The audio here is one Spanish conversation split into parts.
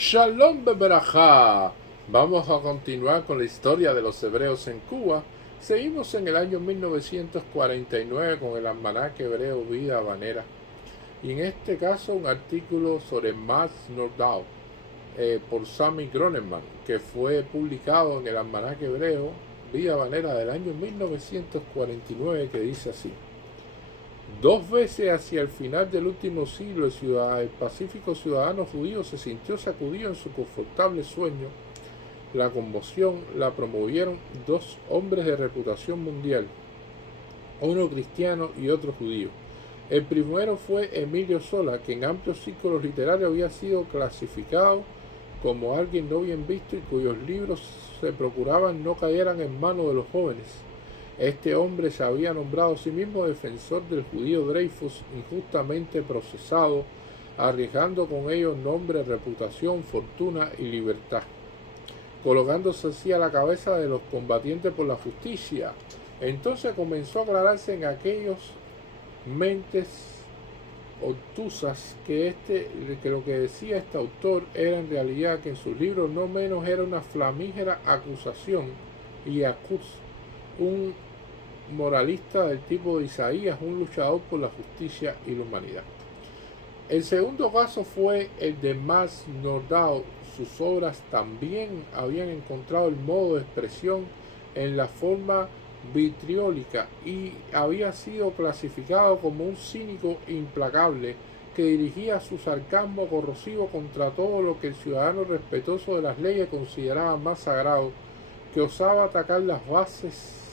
Shalom Beberajá. Vamos a continuar con la historia de los hebreos en Cuba. Seguimos en el año 1949 con el almanaque hebreo Vida Habanera. Y en este caso un artículo sobre Max Nordau por Sammy Groneman, que fue publicado en el almanaque hebreo Vida Habanera del año 1949, que dice así: dos veces hacia el final del último siglo el pacífico ciudadano judío se sintió sacudido en su confortable sueño. La conmoción la promovieron dos hombres de reputación mundial, uno cristiano y otro judío. El primero fue Emilio Zola, que en amplios círculos literarios había sido clasificado como alguien no bien visto y cuyos libros se procuraban no cayeran en manos de los jóvenes. Este hombre se había nombrado a sí mismo defensor del judío Dreyfus, injustamente procesado, arriesgando con ello nombre, reputación, fortuna y libertad, colocándose así a la cabeza de los combatientes por la justicia. Entonces comenzó a aclararse en aquellos mentes obtusas que lo que decía este autor era en realidad que en sus libros no menos era una flamígera acusación y un moralista del tipo de Isaías, un luchador por la justicia y la humanidad. El segundo caso fue el de Max Nordau. Sus obras también habían encontrado el modo de expresión en la forma vitriólica y había sido clasificado como un cínico implacable que dirigía su sarcasmo corrosivo contra todo lo que el ciudadano respetuoso de las leyes consideraba más sagrado, que osaba atacar las bases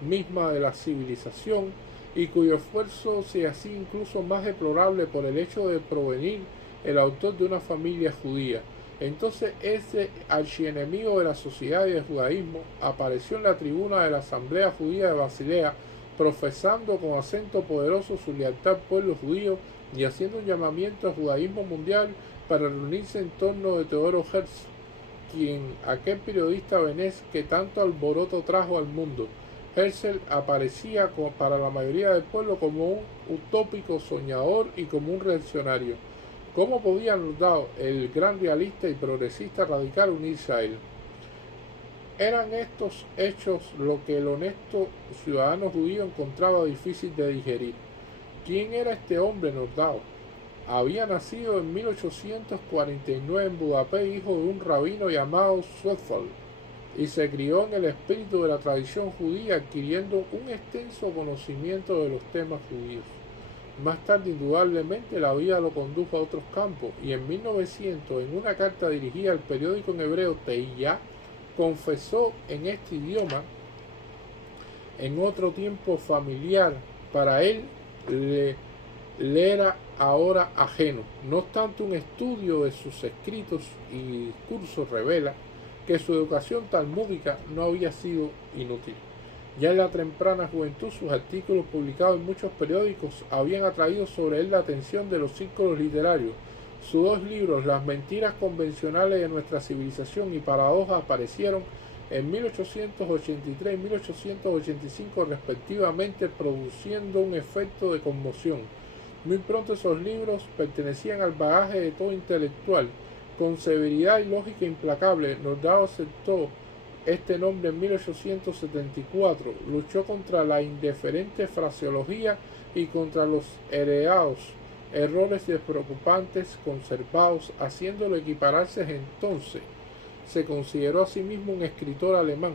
misma de la civilización y cuyo esfuerzo se hacía incluso más deplorable por el hecho de provenir el autor de una familia judía. Entonces ese archienemigo de la sociedad y del judaísmo apareció en la tribuna de la Asamblea Judía de Basilea, profesando con acento poderoso su lealtad al pueblo judío y haciendo un llamamiento al judaísmo mundial para reunirse en torno de Teodoro Herzl, quien aquel periodista venez que tanto alboroto trajo al mundo. Herzl aparecía para la mayoría del pueblo como un utópico soñador y como un reaccionario. ¿Cómo podía Nordau, el gran realista y progresista radical, unirse a él? Eran estos hechos lo que el honesto ciudadano judío encontraba difícil de digerir. ¿Quién era este hombre Nordau? Había nacido en 1849 en Budapest, hijo de un rabino llamado Swetfeld, y se crió en el espíritu de la tradición judía, adquiriendo un extenso conocimiento de los temas judíos. Más tarde, indudablemente, la vida lo condujo a otros campos, y en 1900, en una carta dirigida al periódico en hebreo Teiyá, confesó en este idioma, en otro tiempo familiar para él, le era ahora ajeno. No obstante, un estudio de sus escritos y discursos revela que su educación talmúdica no había sido inútil. Ya en la temprana juventud, sus artículos publicados en muchos periódicos habían atraído sobre él la atención de los círculos literarios. Sus dos libros, Las mentiras convencionales de nuestra civilización y Paradojas, aparecieron en 1883 y 1885 respectivamente, produciendo un efecto de conmoción. Muy pronto esos libros pertenecían al bagaje de todo intelectual. Con severidad y lógica implacable, Nordau aceptó este nombre en 1874, luchó contra la indiferente fraseología y contra los heredados errores despreocupantes conservados, haciéndolo equipararse entonces. Se consideró a sí mismo un escritor alemán.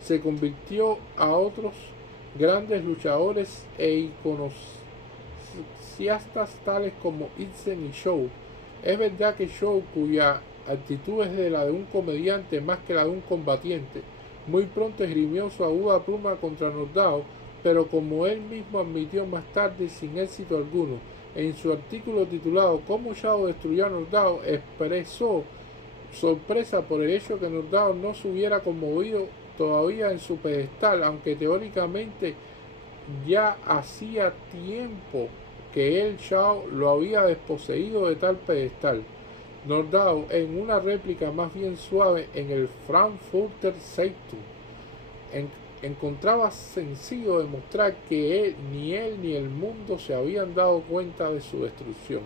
Se convirtió a otros grandes luchadores e iconoclastas tales como Ibsen y Shaw. Es verdad que Shaw, cuya actitud es de la de un comediante más que la de un combatiente, muy pronto esgrimió su aguda pluma contra Nordau, pero como él mismo admitió más tarde, sin éxito alguno. En su artículo titulado ¿Cómo Shaw destruyó a Nordau?, expresó sorpresa por el hecho que Nordau no se hubiera conmovido todavía en su pedestal, aunque teóricamente ya hacía tiempo que él, Shaw, lo había desposeído de tal pedestal. Nordau, en una réplica más bien suave en el Frankfurter Zeitung, encontraba sencillo demostrar que ni él ni el mundo se habían dado cuenta de su destrucción.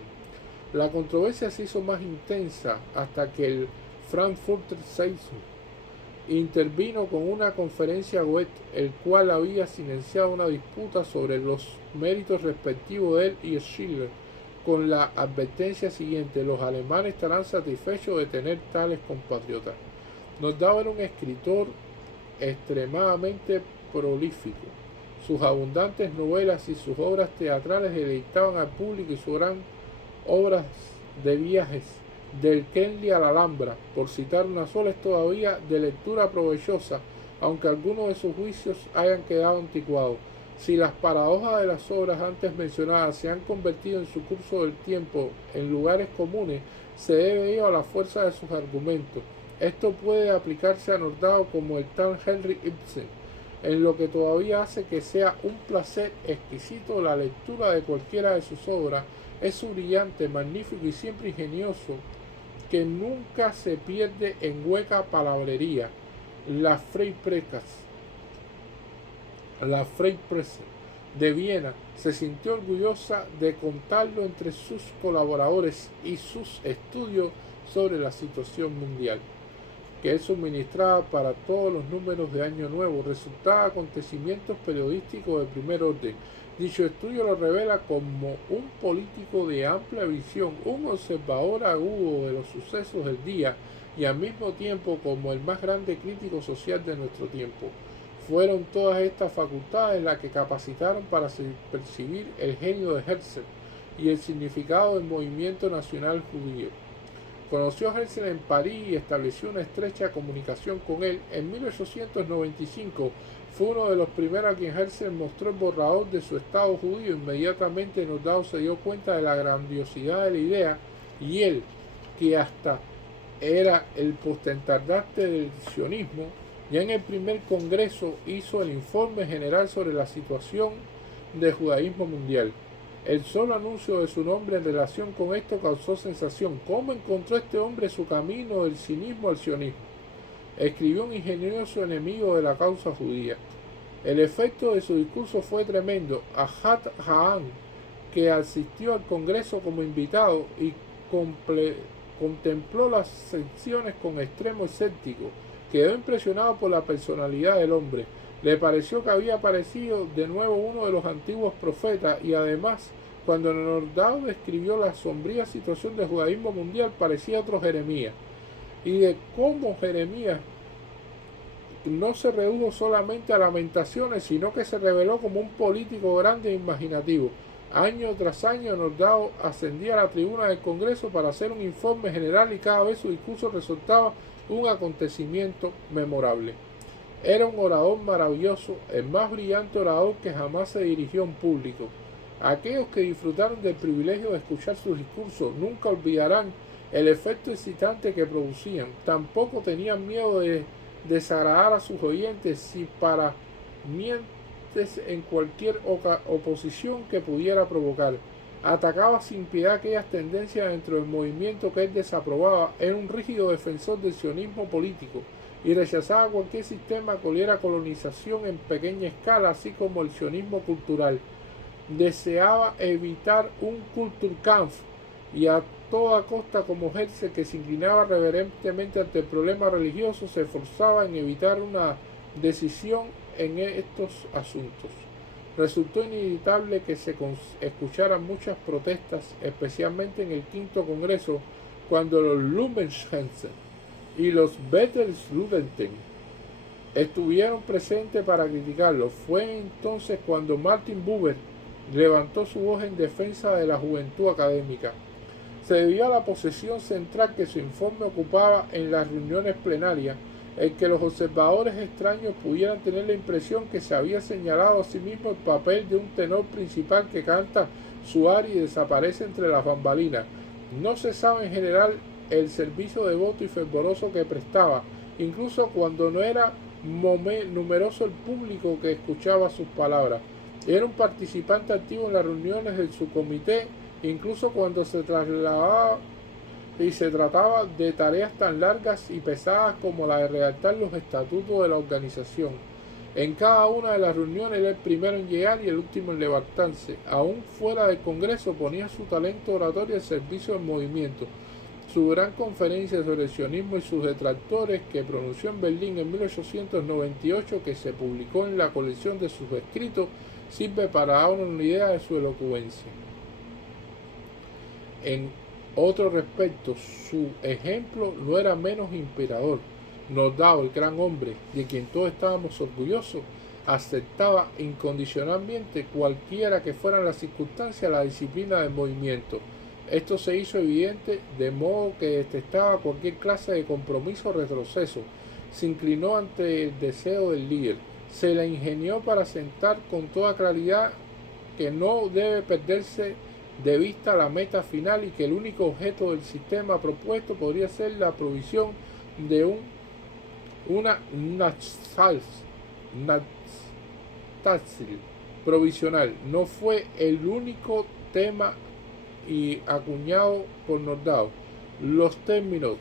La controversia se hizo más intensa hasta que el Frankfurter Zeitung intervino con una conferencia web, el cual había silenciado una disputa sobre los méritos respectivos de él y Schiller, con la advertencia siguiente: los alemanes estarán satisfechos de tener tales compatriotas. Nordau era un escritor extremadamente prolífico. Sus abundantes novelas y sus obras teatrales deleitaban al público, y sus gran obras de viajes del Kennedy a la Alhambra, por citar una sola, es todavía de lectura provechosa, aunque algunos de sus juicios hayan quedado anticuados. Si las paradojas de las obras antes mencionadas se han convertido en su curso del tiempo en lugares comunes, se debe ello a la fuerza de sus argumentos. Esto puede aplicarse a Nordau como el tal Henry Ibsen, en lo que todavía hace que sea un placer exquisito la lectura de cualquiera de sus obras. Es su brillante, magnífico y siempre ingenioso, que nunca se pierde en hueca palabrería. La Freipresse de Viena se sintió orgullosa de contarlo entre sus colaboradores, y sus estudios sobre la situación mundial que él suministraba para todos los números de Año Nuevo resultaba acontecimientos periodísticos de primer orden. Dicho estudio lo revela como un político de amplia visión, un observador agudo de los sucesos del día, y al mismo tiempo como el más grande crítico social de nuestro tiempo. Fueron todas estas facultades las que capacitaron para percibir el genio de Herzl y el significado del movimiento nacional judío. Conoció a Herzl en París y estableció una estrecha comunicación con él. En 1895 fue uno de los primeros a quien Herzl mostró el borrador de su Estado judío. Inmediatamente Nordau se dio cuenta de la grandiosidad de la idea, y él, que hasta era el postestandarte del sionismo, ya en el primer congreso hizo el informe general sobre la situación del judaísmo mundial. El solo anuncio de su nombre en relación con esto causó sensación. ¿Cómo encontró este hombre su camino del cinismo al sionismo?, escribió un ingenioso enemigo de la causa judía. El efecto de su discurso fue tremendo. Ahad Ha'am, que asistió al Congreso como invitado y contempló las secciones con extremo escéptico, quedó impresionado por la personalidad del hombre. Le pareció que había aparecido de nuevo uno de los antiguos profetas, y además, cuando Nordau describió la sombría situación del judaísmo mundial, parecía otro Jeremías. Y de cómo Jeremías no se redujo solamente a lamentaciones, sino que se reveló como un político grande e imaginativo. Año tras año, Nordau ascendía a la tribuna del Congreso para hacer un informe general, y cada vez su discurso resultaba un acontecimiento memorable. Era un orador maravilloso, el más brillante orador que jamás se dirigió a un público. Aquellos que disfrutaron del privilegio de escuchar sus discursos nunca olvidarán el efecto excitante que producían. Tampoco tenían miedo de desagradar a sus oyentes, si para mientes en cualquier oposición que pudiera provocar. Atacaba sin piedad aquellas tendencias dentro del movimiento que él desaprobaba. Era un rígido defensor del sionismo político y rechazaba cualquier sistema que oliera colonización en pequeña escala, así como el sionismo cultural. Deseaba evitar un Kulturkampf, y a toda costa, como Herzl, que se inclinaba reverentemente ante el problema religioso, se esforzaba en evitar una decisión en estos asuntos. Resultó inevitable que se escucharan muchas protestas, especialmente en el quinto congreso, cuando los Lummenschenzen y los Betelsludenten estuvieron presentes para criticarlo. Fue entonces cuando Martin Buber levantó su voz en defensa de la juventud académica. Se debió a la posición central que su informe ocupaba en las reuniones plenarias, el que los observadores extraños pudieran tener la impresión que se había señalado a sí mismo el papel de un tenor principal que canta su aria y desaparece entre las bambalinas. No se sabe en general el servicio devoto y fervoroso que prestaba, incluso cuando no era numeroso el público que escuchaba sus palabras. Era un participante activo en las reuniones del subcomité, incluso cuando se trasladaba y se trataba de tareas tan largas y pesadas como la de redactar los estatutos de la organización. En cada una de las reuniones era el primero en llegar y el último en levantarse. Aún fuera del Congreso ponía su talento oratorio al servicio del movimiento. Su gran conferencia sobre el sionismo y sus detractores, que pronunció en Berlín en 1898, que se publicó en la colección de sus escritos, sirve para dar una idea de su elocuencia. En otro respecto, su ejemplo no era menos inspirador. Nordau, el gran hombre, de quien todos estábamos orgullosos, aceptaba incondicionalmente, cualquiera que fueran las circunstancias, la disciplina del movimiento. Esto se hizo evidente, de modo que detestaba cualquier clase de compromiso o retroceso. Se inclinó ante el deseo del líder. Se la ingenió para sentar con toda claridad que no debe perderse de vista la meta final y que el único objeto del sistema propuesto podría ser la provisión de una Nachtshilfe provisional. No fue el único tema y acuñado por Nordau. Los términos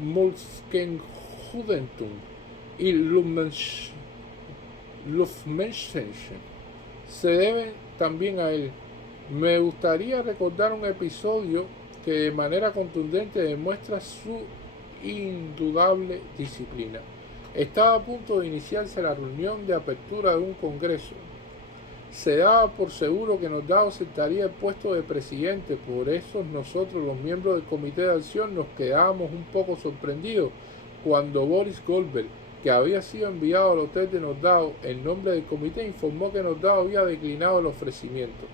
Mulkenjudentum y Luftmenschen se deben también a él. Me gustaría recordar un episodio que de manera contundente demuestra su indudable disciplina. Estaba a punto de iniciarse la reunión de apertura de un congreso. Se daba por seguro que Nordau aceptaría el puesto de presidente, por eso nosotros, los miembros del Comité de Acción, nos quedábamos un poco sorprendidos cuando Boris Goldberg, que había sido enviado al hotel de Nordau en nombre del comité, informó que Nordau había declinado el ofrecimiento.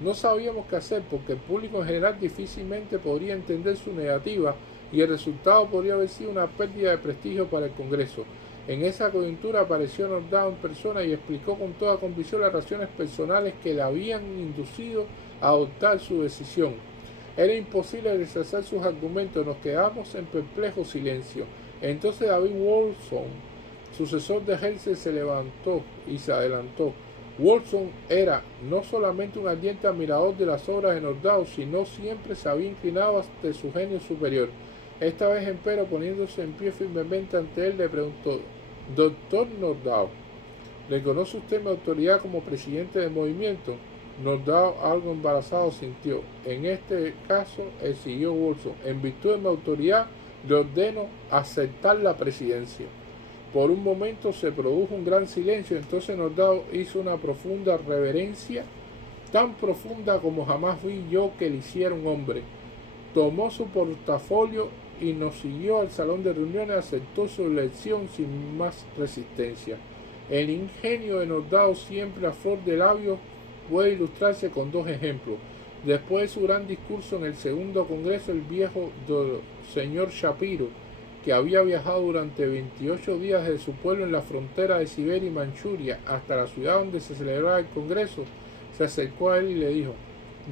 No sabíamos qué hacer porque el público en general difícilmente podría entender su negativa y el resultado podría haber sido una pérdida de prestigio para el Congreso. En esa coyuntura apareció Nordau en persona y explicó con toda convicción las razones personales que le habían inducido a adoptar su decisión. Era imposible rechazar sus argumentos, nos quedamos en perplejo silencio. Entonces David Wolfson, sucesor de Herzl, se levantó y se adelantó. Wolfson era no solamente un ardiente admirador de las obras de Nordau, sino siempre se había inclinado ante su genio superior. Esta vez, empero, poniéndose en pie firmemente ante él, le preguntó: «Doctor Nordau, ¿reconoce usted mi autoridad como presidente del movimiento?» Nordau, algo embarazado, sintió. «En este caso», siguió Wolfson, «en virtud de mi autoridad, le ordeno aceptar la presidencia». Por un momento se produjo un gran silencio. Entonces Nordau hizo una profunda reverencia, tan profunda como jamás vi yo que le hiciera un hombre. Tomó su portafolio y nos siguió al salón de reuniones. Aceptó su elección sin más resistencia. El ingenio de Nordau, siempre a flor de labios, puede ilustrarse con dos ejemplos. Después de su gran discurso en el segundo congreso, el viejo señor Shapiro, que había viajado durante 28 días desde su pueblo en la frontera de Siberia y Manchuria hasta la ciudad donde se celebraba el congreso, se acercó a él y le dijo: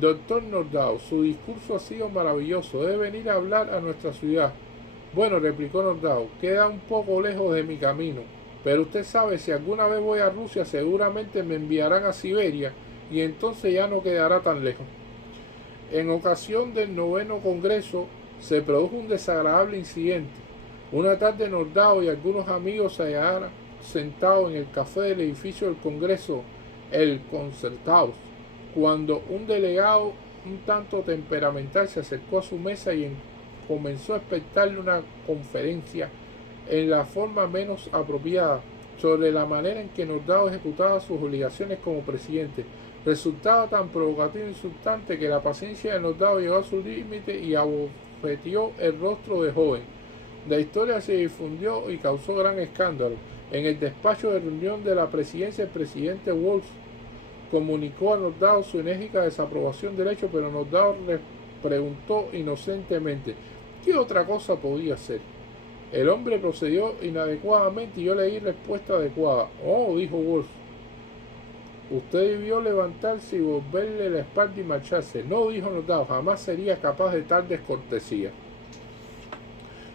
«Doctor Nordau, su discurso ha sido maravilloso, debe venir a hablar a nuestra ciudad». «Bueno», replicó Nordau, «queda un poco lejos de mi camino, pero usted sabe, si alguna vez voy a Rusia, seguramente me enviarán a Siberia y entonces ya no quedará tan lejos». En ocasión del 9º Congreso se produjo un desagradable incidente. Una tarde Nordau y algunos amigos se hallaron sentados en el café del edificio del Congreso, el Concerthaus, cuando un delegado un tanto temperamental se acercó a su mesa y comenzó a expectarle una conferencia en la forma menos apropiada sobre la manera en que Nordau ejecutaba sus obligaciones como presidente. Resultaba tan provocativo e insultante que la paciencia de Nordau llegó a su límite y abofeteó el rostro de joven. La historia se difundió y causó gran escándalo. En el despacho de reunión de la presidencia, el presidente Wolf comunicó a Nordau su enérgica desaprobación del hecho, pero Nordau preguntó inocentemente: ¿qué otra cosa podía hacer? El hombre procedió inadecuadamente y yo le di respuesta adecuada. «Oh», dijo Wolf, «usted debió levantarse y volverle la espalda y marcharse». «No», dijo Nordau, «jamás sería capaz de tal descortesía».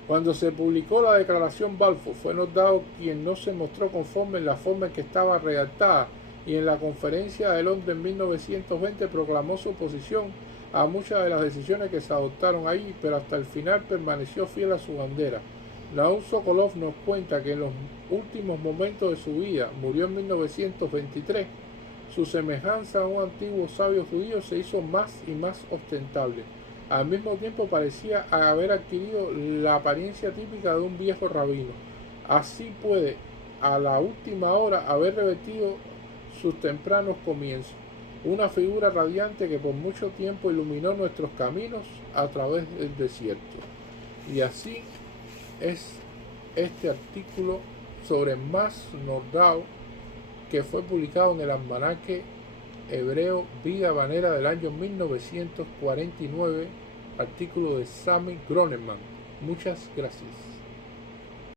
Cuando se publicó la declaración Balfour, fue Nordau quien no se mostró conforme en la forma en que estaba redactada, y en la conferencia de Londres en 1920 proclamó su oposición a muchas de las decisiones que se adoptaron ahí, pero hasta el final permaneció fiel a su bandera. Naum Sokolov nos cuenta que en los últimos momentos de su vida, murió en 1923, su semejanza a un antiguo sabio judío se hizo más y más ostentable. Al mismo tiempo parecía haber adquirido la apariencia típica de un viejo rabino. Así puede, a la última hora, haber revertido sus tempranos comienzos. Una figura radiante que por mucho tiempo iluminó nuestros caminos a través del desierto. Y así es este artículo sobre Mas Nordau, que fue publicado en el almanaque hebreo Vida Vanera del año 1949, artículo de Sami Groneman. Muchas gracias.